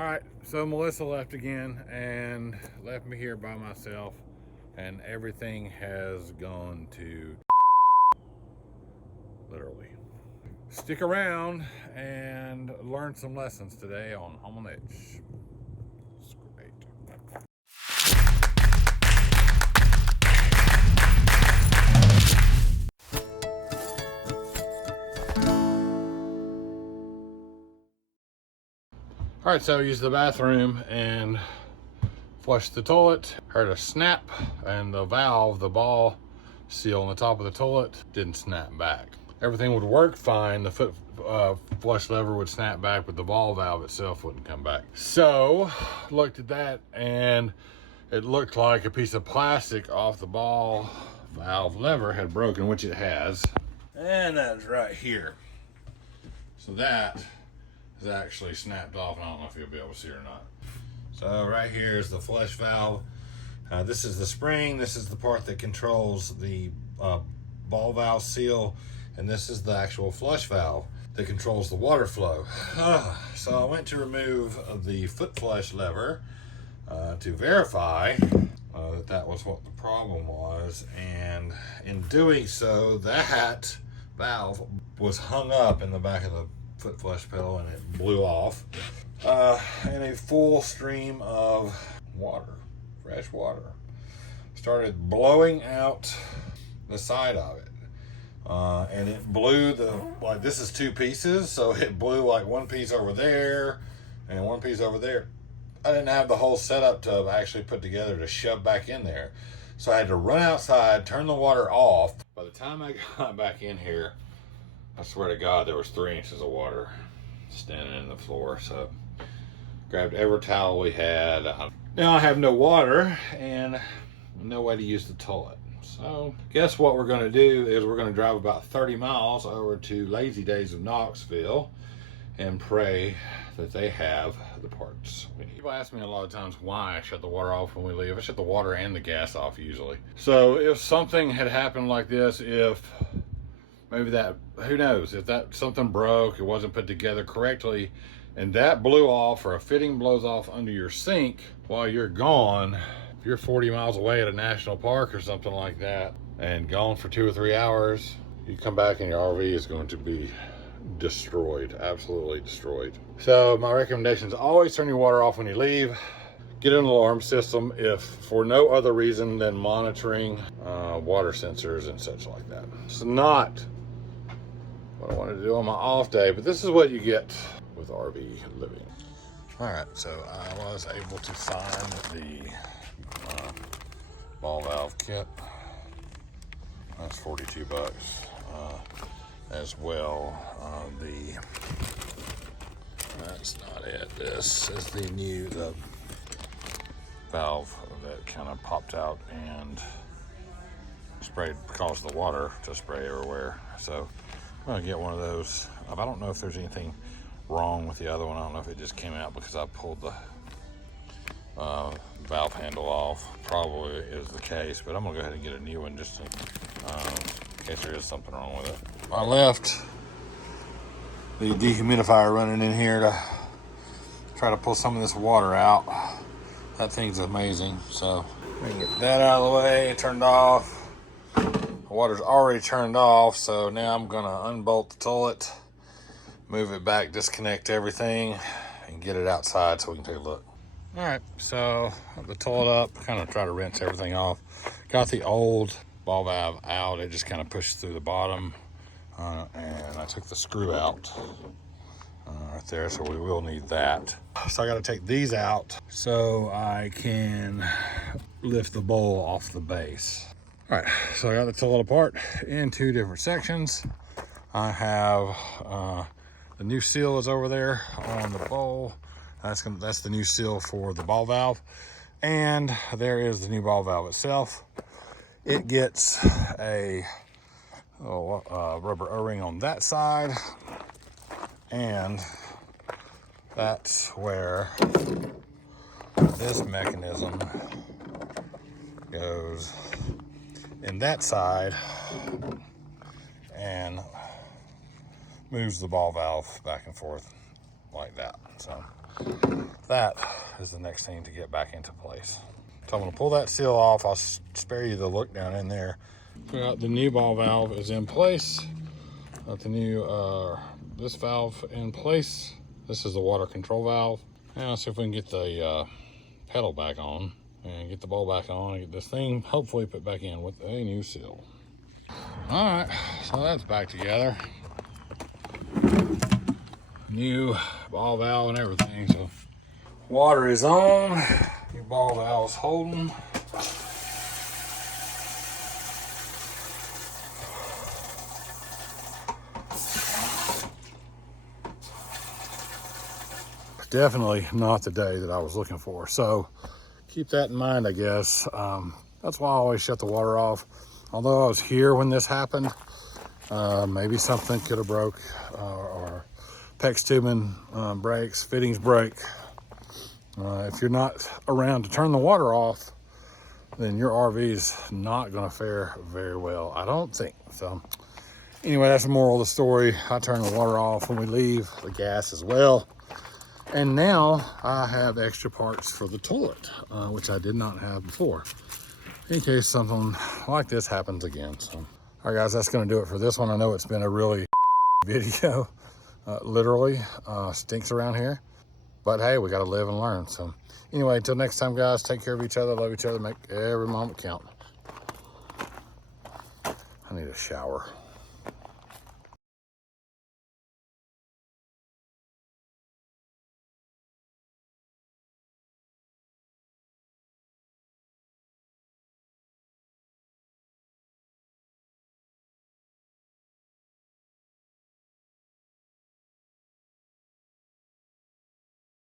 All right, so Melissa left again and left me here by myself, and everything has gone to literally. Stick around and learn some lessons today on Home on Edge. It's great. All right, so I used the bathroom and flushed the toilet. Heard a snap, and the valve, the ball seal on the top of the toilet, didn't snap back. Everything would work fine. The foot flush lever would snap back, but the ball valve itself wouldn't come back. So looked at that, and it looked like a piece of plastic off the ball valve lever had broken, which it has. And that's right here. So that is actually snapped off, and I don't know if you'll be able to see it or not. So right here is the flush valve. This is the spring. This is the part that controls the ball valve seal, and this is the actual flush valve that controls the water flow. So I went to remove the foot flush lever to verify that was what the problem was, and in doing so, that valve was hung up in the back of the foot flush pedal, and it blew off and a full stream of water, fresh water, started blowing out the side of it, and it blew like this is two pieces, so it blew like one piece over there and one piece over there. I didn't have the whole setup to actually put together to shove back in there, so I had to run outside, turn the water off. By the time I got back in here, I swear to God, there was 3 inches of water standing in the floor. So grabbed every towel we had. Now I have no water and no way to use the toilet. So guess what we're going to do is we're going to drive about 30 miles over to Lazy Days of Knoxville and pray that they have the parts we need. People ask me a lot of times why I shut the water off when we leave. I shut the water and the gas off usually. So if something had happened like this, if maybe that, who knows, if that something broke, it wasn't put together correctly, and that blew off, or a fitting blows off under your sink while you're gone, if you're 40 miles away at a national park or something like that, and gone for 2 or 3 hours, you come back and your RV is going to be destroyed, absolutely destroyed. So my recommendation is always turn your water off when you leave. Get an alarm system if for no other reason than monitoring water sensors and such like that. It's not what I wanted to do on my off day, but this is what you get with RV living. All right, so I was able to find the ball valve kit. That's 42 bucks. As well, that's not it. This is the valve that kind of popped out and sprayed, caused the water to spray everywhere. So I'm gonna get one of those. I don't know if there's anything wrong with the other one. I don't know if it just came out because I pulled the valve handle off. Probably is the case, but I'm gonna go ahead and get a new one just in case there is something wrong with it. I left the dehumidifier running in here to try to pull some of this water out. That thing's amazing. So I'm gonna get that out of the way, turned off. The water's already turned off, so now I'm gonna unbolt the toilet, move it back, disconnect everything, and get it outside so we can take a look. All right, so the toilet up, kind of try to rinse everything off. Got the old ball valve out, it just kind of pushed through the bottom, and I took the screw out right there, so we will need that. So I got to take these out so I can lift the bowl off the base. All right, so I got the toilet apart in 2 different sections. I have the new seal is over there on the bowl. That's the new seal for the ball valve, and there is the new ball valve itself. It gets a rubber O-ring on that side, and that's where this mechanism goes in that side and moves the ball valve back and forth like that. So That is the next thing to get back into place. So I'm gonna pull that seal off. I'll spare you the look down in there. The new ball valve is in place. Got the new, this valve in place. This is the water control valve. Now let's see if we can get the pedal back on and get the ball back on and get this thing hopefully put back in with a new seal. All right, so that's back together. New ball valve and everything. So water is on. New ball valve's holding. Definitely not the day that I was looking for. So keep that in mind, I guess. That's why I always shut the water off. Although I was here when this happened, maybe something could have broke, or PEX tubing breaks, fittings break. If you're not around to turn the water off, then your RV's not gonna fare very well, I don't think. So anyway, that's the moral of the story. I turn the water off when we leave, the gas as well. And now I have extra parts for the toilet, which I did not have before, in case something like this happens again. So, all right, guys, that's going to do it for this one. I know it's been a really video, literally stinks around here, but hey, we got to live and learn. So anyway, until next time, guys, take care of each other, love each other, make every moment count. I need a shower.